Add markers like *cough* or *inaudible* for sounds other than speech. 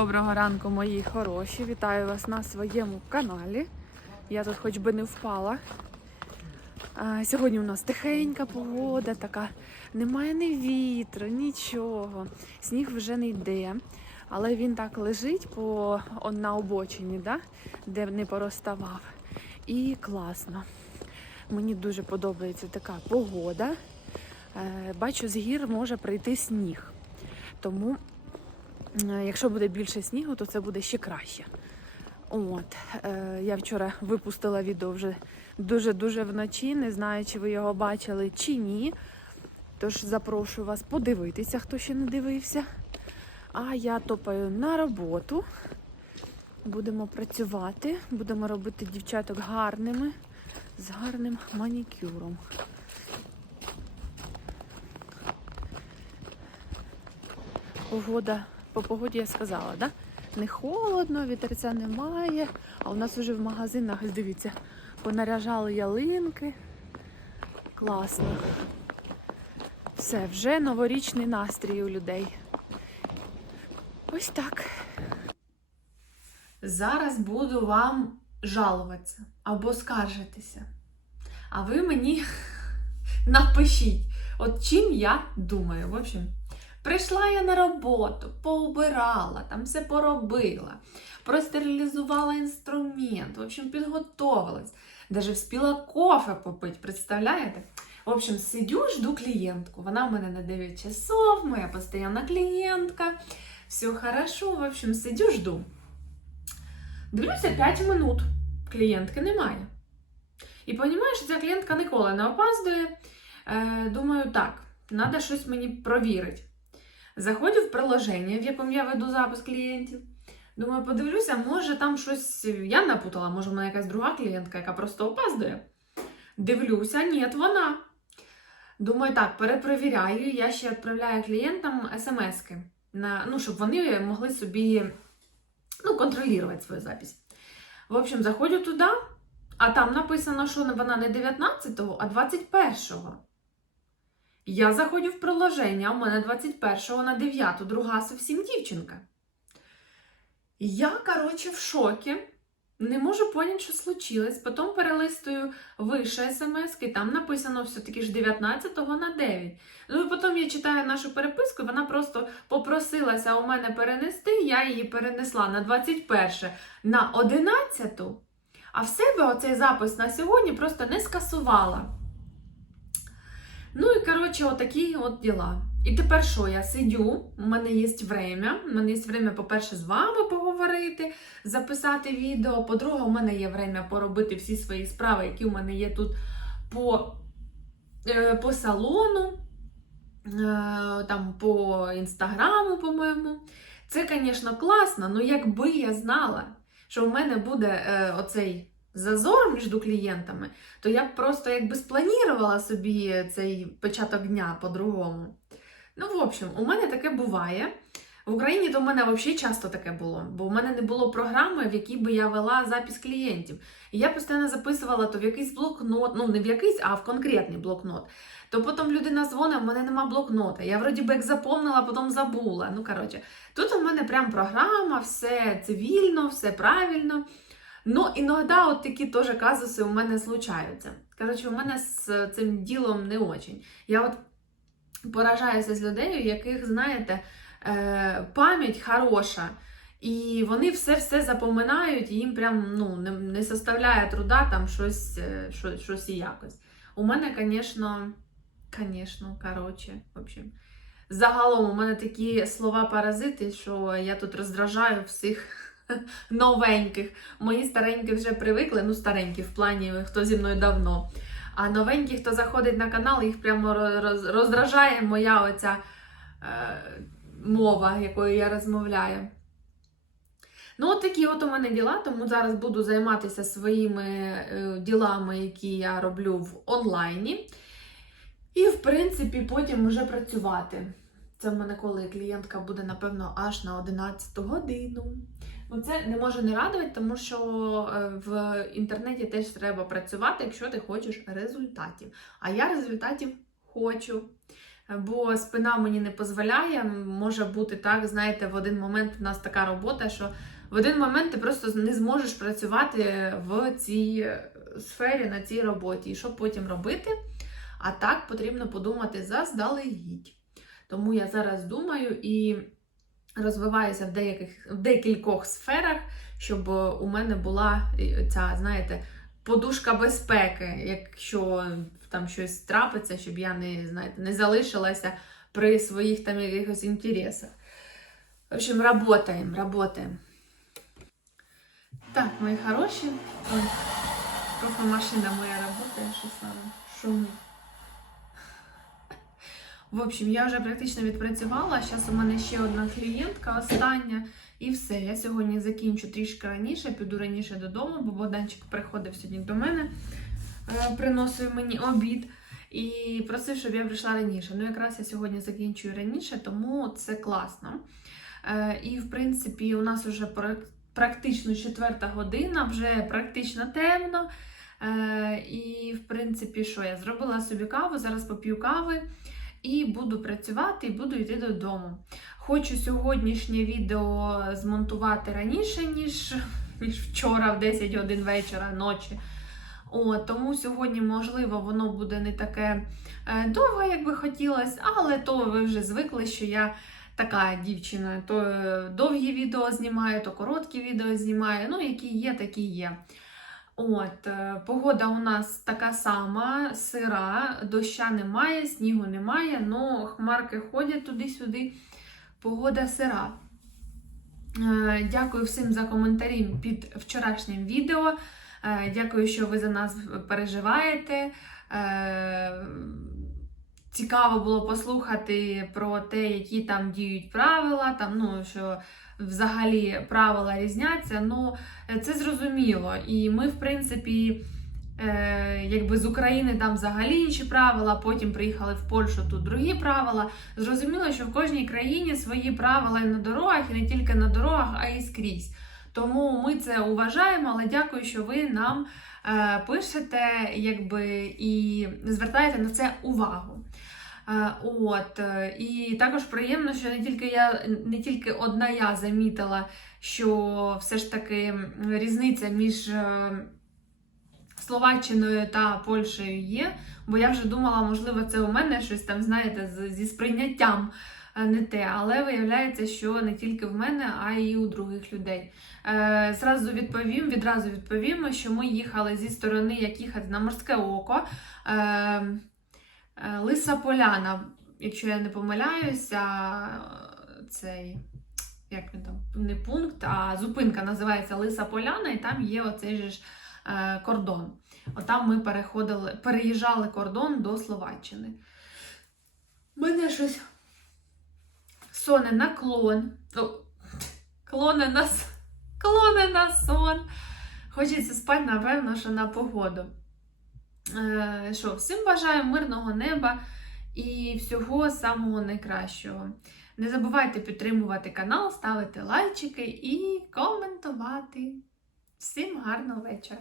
Доброго ранку, мої хороші. Вітаю вас на своєму каналі. Я тут хоч би не впала. А, сьогодні у нас тихенька погода, така немає ні вітру, нічого. Сніг вже не йде. Але він так лежить по, на обочині, да? де не пороставав. І класно. Мені дуже подобається така погода. Е, Бачу, з гір може прийти сніг. Тому Якщо буде більше снігу, то це буде ще краще. От, е, я вчора випустила відео вже дуже-дуже вночі. Не знаю, чи ви його бачили чи ні. Тож запрошую вас подивитися, хто ще не дивився. А я топаю на роботу. Будемо працювати, будемо робити дівчаток гарними, з гарним манікюром. Погода по погоді я сказала, да? Не холодно, вітерця немає. А у нас вже в магазинах, дивіться, понаряжали ялинки. Класно. Все, вже новорічний настрій у людей. Ось так. Зараз буду вам жалуватися або скаржитися. А ви мені *laughs* напишіть, от чим я думаю. В общем, Прийшла я на роботу, поубирала, там все поробила, простерилізувала інструмент, в общем, підготовилась. Даже вспіла кофе попити, представляєте? В общем, сидю, жду клієнтку. Вона в мене на 9 часов, моя постійна клієнтка. Все хорошо, в общем, сидю, жду. Дивлюся 5 минут. Клієнтки немає. І розумію, що ця клієнтка ніколи не опаздує. Е, думаю, так, треба щось мені провірити. Заходжу в приложення, в якому я веду запис клієнтів. Думаю, подивлюся, може там щось я напутала, може в мене якась друга клієнтка, яка просто опаздує. Дивлюся, ні, вона. Думаю, так, перепровіряю, я ще відправляю клієнтам смски, ну, щоб вони могли собі ну, контролювати свою запись. В общем, заходжу туди, а там написано, що вона не 19-го, а 21-го. Я заходжу в приложення, у мене 21-го на 9 друга зовсім дівчинка. Я, коротше, в шокі. Не можу поняти, що случилось. Потім перелистую вище смс, і там написано все-таки ж 19-го на 9. Ну і потім я читаю нашу переписку, вона просто попросилася у мене перенести, я її перенесла на 21 на 11, а в себе оцей запис на сьогодні просто не скасувала. Ну і коротше, отакі от діла. І тепер що? Я сидю, у мене є время. У мене є время, по-перше, з вами поговорити, записати відео. По-друге, у мене є время поробити всі свої справи, які у мене є тут по, е, по салону, е, там по інстаграму, по-моєму. Це, звісно, класно, але якби я знала, що в мене буде е, оцей зазор між клієнтами, то я б просто якби спланувала собі цей початок дня по-другому. Ну, в общем, у мене таке буває. В Україні то в мене взагалі часто таке було, бо в мене не було програми, в якій би я вела запис клієнтів. І я постійно записувала то в якийсь блокнот, ну не в якийсь, а в конкретний блокнот. То потім людина дзвонить, в мене нема блокнота. Я вроді би як запомнила, потім забула. Ну, коротше, тут у мене прям програма, все цивільно, все правильно. Ну, іноді от такі теж казуси у мене случаються. Коротше, у мене з цим ділом не очень. Я от поражаюся з людей, яких, знаєте, е, пам'ять хороша, і вони все-все запоминають, і їм прям ну, не, не составляє труда там щось, е, щось, щось і якось. У мене, звісно, звісно, коротше, в общем. Загалом у мене такі слова-паразити, що я тут роздражаю всіх *laughs* новеньких. Мої старенькі вже привикли, ну старенькі в плані, хто зі мною давно. А новенькі, хто заходить на канал, їх прямо роз- роздражає моя оця е, мова, якою я розмовляю. Ну, от такі от у мене діла, тому зараз буду займатися своїми е, ділами, які я роблю в онлайні. І, в принципі, потім вже працювати. Це в мене коли клієнтка буде, напевно, аж на 11 годину. Ну, це не може не радувати, тому що е, в інтернеті теж треба працювати, якщо ти хочеш результатів. А я результатів хочу. бо спина мені не дозволяє. Може бути так, знаєте, в один момент у нас така робота, що в один момент ти просто не зможеш працювати в цій сфері, на цій роботі. І що потім робити? А так потрібно подумати заздалегідь. Тому я зараз думаю і розвиваюся в деяких в декількох сферах, щоб у мене була е, ця, знаєте, подушка безпеки, якщо там щось трапиться, щоб я не, знаєте, не залишилася при своїх там якихось інтересах. В общем, работаем, работаем. Так, мої хороші. Ой, машина моя работає, що саме шумить. В общем, я вже практично відпрацювала. Зараз у мене ще одна клієнтка, остання. І все. Я сьогодні закінчу трішки раніше, піду раніше додому, бо Богданчик приходив сьогодні до мене, е, приносив мені обід і просив, щоб я прийшла раніше. Ну, якраз я сьогодні закінчую раніше, тому це класно. Е, І, в принципі, у нас вже практично четверта година, вже практично темно. Е, І, в принципі, що я зробила собі каву, зараз поп'ю кави. І буду працювати і буду йти додому. Хочу сьогоднішнє відео змонтувати раніше, ніж, ніж вчора, в 10 годин вечора ночі. О, тому сьогодні, можливо, воно буде не таке е, довге, як би хотілося, але то ви вже звикли, що я така дівчина. То е, довгі відео знімаю, то короткі відео знімаю. Ну, які є, такі є. От, е, Погода у нас така сама, сира, доща немає, снігу немає, але хмарки ходять туди-сюди. Погода сира. Е, Дякую всім за коментарі під вчорашнім відео. Е, Дякую, що ви за нас переживаєте. Цікаво було послухати про те, які там діють правила, там, ну, що взагалі правила різняться. Ну, це зрозуміло. І ми, в принципі, е, якби з України там взагалі інші правила, потім приїхали в Польщу, тут другі правила. Зрозуміло, що в кожній країні свої правила і на дорогах, і не тільки на дорогах, а й скрізь. Тому ми це уважаємо, але дякую, що ви нам е, пишете якби, і звертаєте на це увагу. Е, От, е, І також приємно, що не тільки я, не тільки одна я замітила, що все ж таки різниця між е, Словаччиною та Польщею є. Бо я вже думала, можливо, це у мене щось там, знаєте, зі сприйняттям не те. Але виявляється, що не тільки в мене, а й у других людей. Е, Зразу відповім, відразу відповім, що ми їхали зі сторони, як їхати на морське око. Е, Е, Лиса Поляна, якщо я не помиляюся, цей, як він там, не пункт, а зупинка називається Лиса Поляна, і там є оцей же ж е, кордон. Отам ми переходили, переїжджали кордон до Словаччини. Мене щось соне на клон. О, клоне на, клоне на сон. Хочеться спати, напевно, що на погоду. Е, Що, всім бажаю мирного неба і всього самого найкращого. Не забувайте підтримувати канал, ставити лайчики і коментувати. Всім гарного вечора!